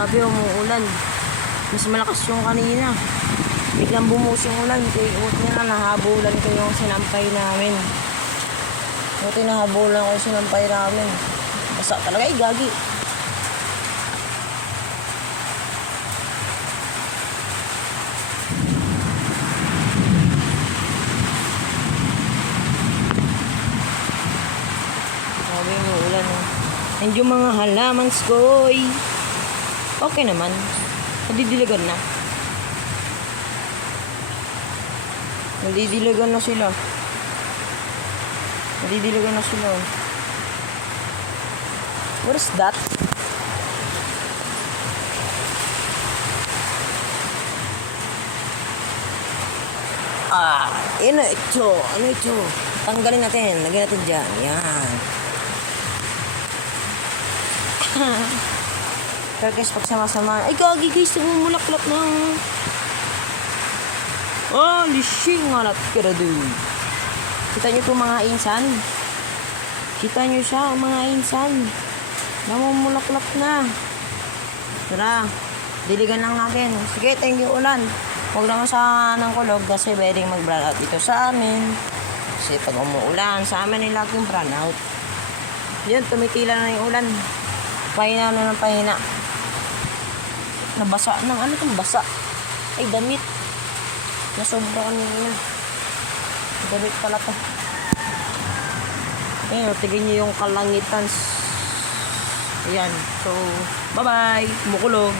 Grabe, umuulan. Mas malakas yung kanina. Biglang bumuhos yung ulan. Kaya buti na nahabulan ko yung sinampay namin. Buti nahabulan ko yung sinampay namin. Basa talaga, gagi. Grabe yung ulan. And yung mga halaman skoy. Okay naman. Nadidilagan na. Nadidilagan na sila. Nadidilagan na sila. What is that? Ano ito? Ano ito? Tanggalin natin. Lagyan natin dyan. Yan. Pero guys, pag sama-sama, ay gagi guys, namumulaklak na. Oh, lishing alat kira doon. Kita nyo po mga insan? Kita nyo siya, mga insan. Namumulaklak na. Tara, diligan lang natin. Sige, thank you ulan. Huwag naman sa ng kulog kasi pwedeng mag-brown out dito sa amin. Kasi pag umuulan, sa amin ay laging brown out. Yun, tumitila na yung ulan. Pahina na ng pahina. Nabasa ng ano itong basa? Ay, damit. Nasobra kanina. Damit pala to. Ayan, tignan nyo yung kalangitan. Ayan. So, bye-bye. Kumukulog.